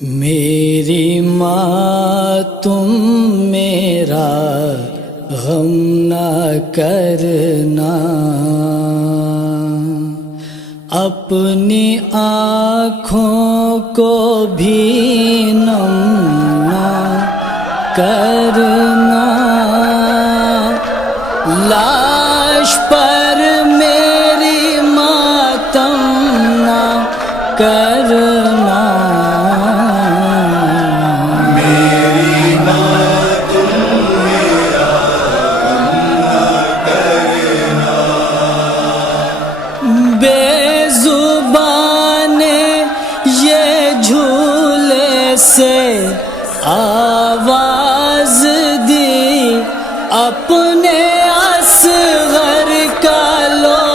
میری ماں تم میرا غم نہ کرنا، اپنی آنکھوں کو بھی نم نہ کرنا، لاش پر میری ماتم نہ کرنا، میری ماں تم میرا غم نہ کرنا، بے زبان یہ جھولے سے آواز دی، اپنے اصغر کا لو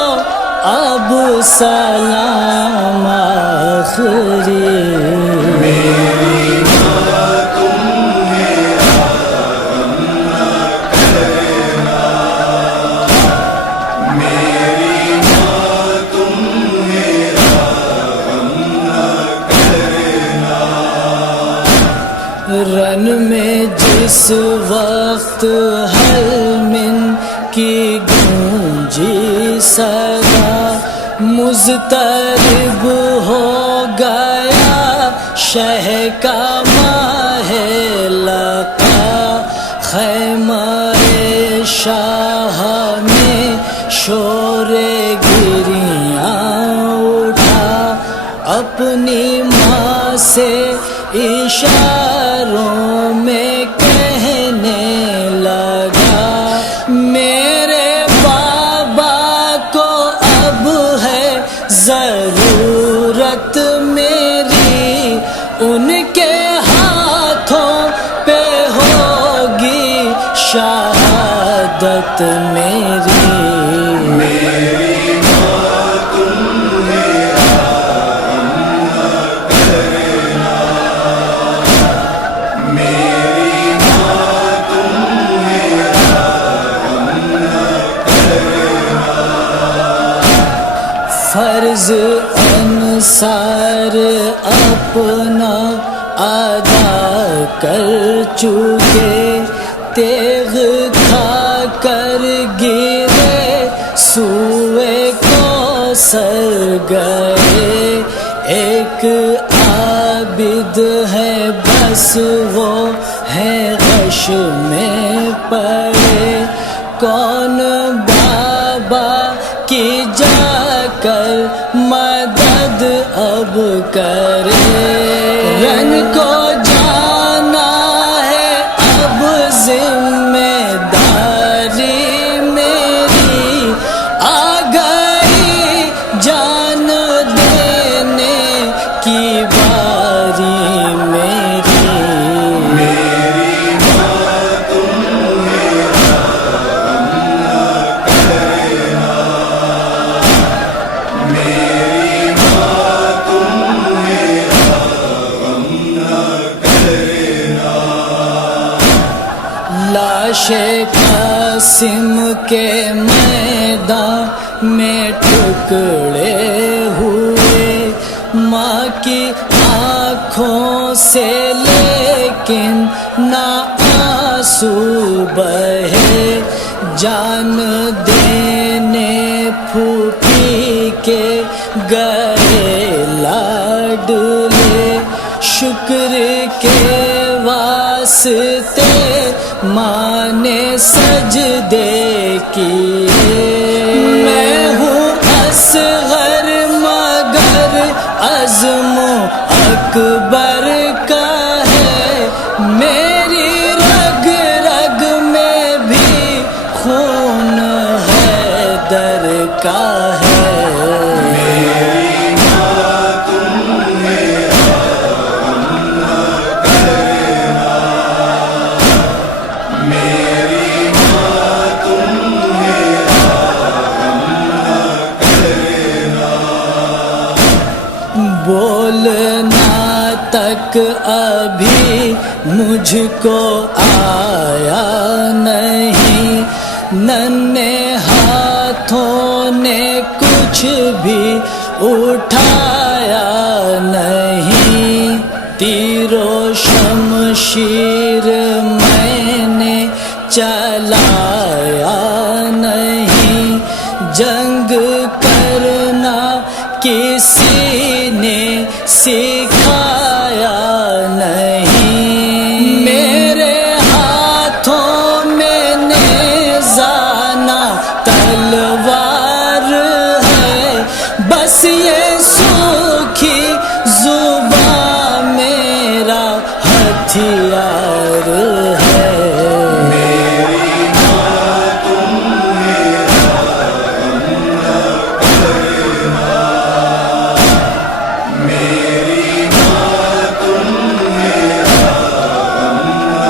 اب سلام آخری۔ میری ماں تم میرا غم نہ کرنا، میری ماں تم میرا غم نہ کرنا، رن میں جس وقت حل من کی گونجی صدا، مضطرب ہو گیا شہ کا ماہ لقا، خیمہ شاہ میں شور گریاں اٹھا، اپنی ماں سے اشاروں میں کہنے لگا، میرے بابا کو اب ہے ضرورت میری، ان کے ہاتھوں پہ ہوگی شہادت میری۔ میری ماں تم میرا غم نہ کرنا، میری ماں تم میرا غم نہ کرنا، فرض انصار اپنا ادا کر چکے، تیغ کھا کر گرے سوئے کوثر گئے، ایک عابد ہے بس وہ ہے غش میں پڑے، کون بابا کی جا کر مدد اب کرے، رن کو جانا ہے اب ذمہ داری میری، آ گئی جان دینے کی باری میری۔ میری ماں تم میرا غم نہ کرنا، میری ماں تم میرا غم نہ کرنا، لاش قاسم کے میدان میں ٹکڑے ہوئے، ماں کی آنکھوں سے لیکن نہ آنسو بہے، جان دینے پھوپھی کے گئے لاڈلے، شکر کے واسطے ماں نے سجدے کیے، میں ہوں اصغر مگر عزم اکبر کا ہے، میری رگ رگ میں بھی خون حیدر کا ہے۔ میری ماں تم میرا غم نہ کرنا، میری ماں تم میرا غم نہ کرنا، بولنا تک ابھی مجھ کو آیا نہیں، ننھے ہاتھوں نے کچھ بھی اٹھایا نہیں، تیرو شمشیر میں نے چلایا نہیں، جنگ کرنا کسی نے سکھایا نہیں، میرے ہاتھوں میں نیزانہ تلوار ہے، بس یہ سوکھی زبان میرا ہتھیار ہے۔ میری ماں تم میرا غم نہ کرنا، میری ماں تم میرا غم نہ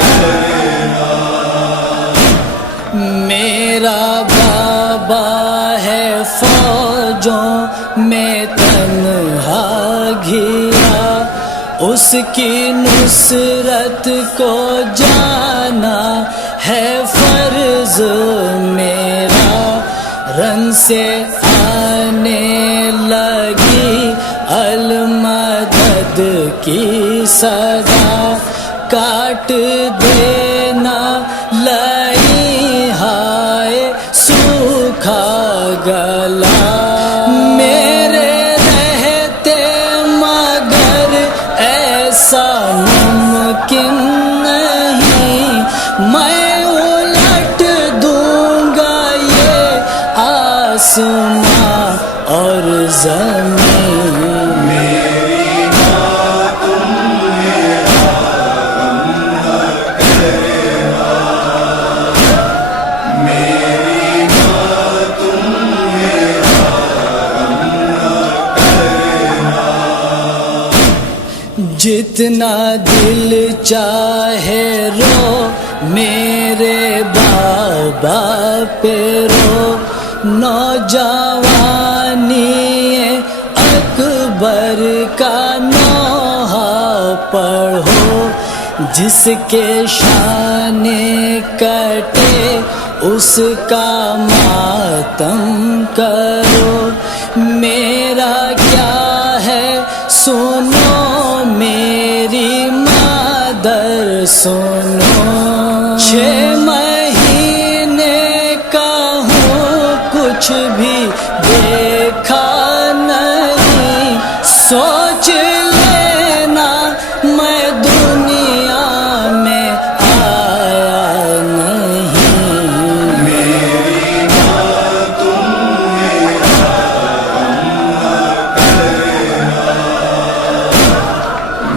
کرنا، میرا بابا ہے فوجوں میں تنہا گھیا، اس کی نصرت کو جانا ہے فرض میرا، رن سے آنے لگی المدد کی صدا، کاٹ دینا لئی ہائے سوکھا گلا، میرے رہتے مگر ایسا ممکن نہیں، میں الٹ دوں گا یہ آسماں اور زمین۔ میری ماں تم میرا غم نہ کرنا، میری ماں تم میرا غم نہ کرنا، جتنا دل چاہے رو میرے بابا پہ رو، نوجوانی اکبر کا نوحہ پڑھو، جس کے شان کٹے اس کا ماتم کرو، میرا کیا ہے سنو میری مادر سنو، 6 مہینے کا ہوں کچھ بھی دیکھا نہیں، سوچ لینا میں دنیا میں آیا نہیں، میری ماں تم میرا غم نہ کرنا،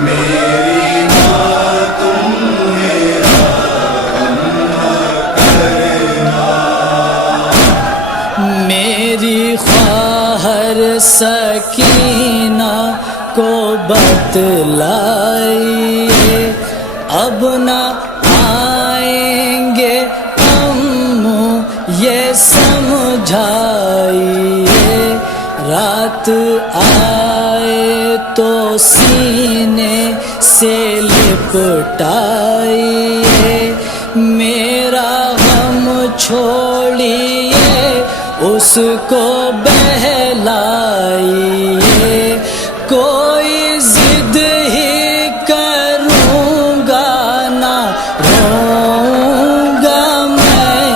میری ماں تم میرا غم نہ کرنا، میری خواہر سکینہ کو بتلائیے، اب نہ آئیں گے امّو یہ سمجھائیے، رات آئے تو سینے سے لپٹائیے، میرا غم چھوڑیے اس کو بہلائیے، کوئی ضد ہی کروں گا نہ روں گا میں،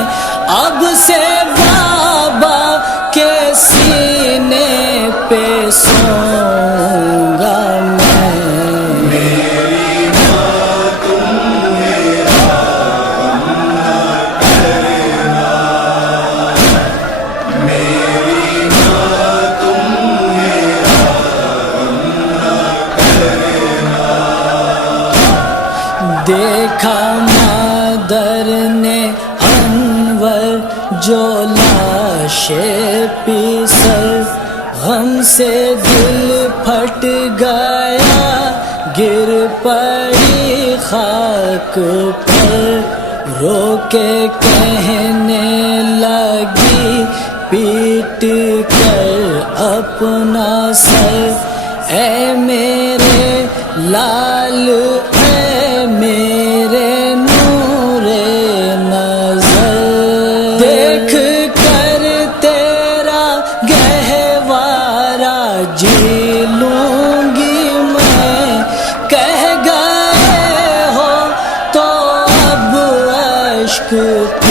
اب سے بابا کے سینے پہ سوں گا میں، میری ماں تم میرا غم نہ کرنا، میری ماں تم میرا غم نہ کرنا، دیکھا مادر نے انور جو لاشیں پیسر، غم سے دل پھٹ گیا گر پڑی خاک پر، رو کے کہنے لگی پیٹ کر اپنا سر، اے میرے لال اے میرے نور نظر، دیکھ کر تیرا گہوارہ جی لوں گی میں، سکتا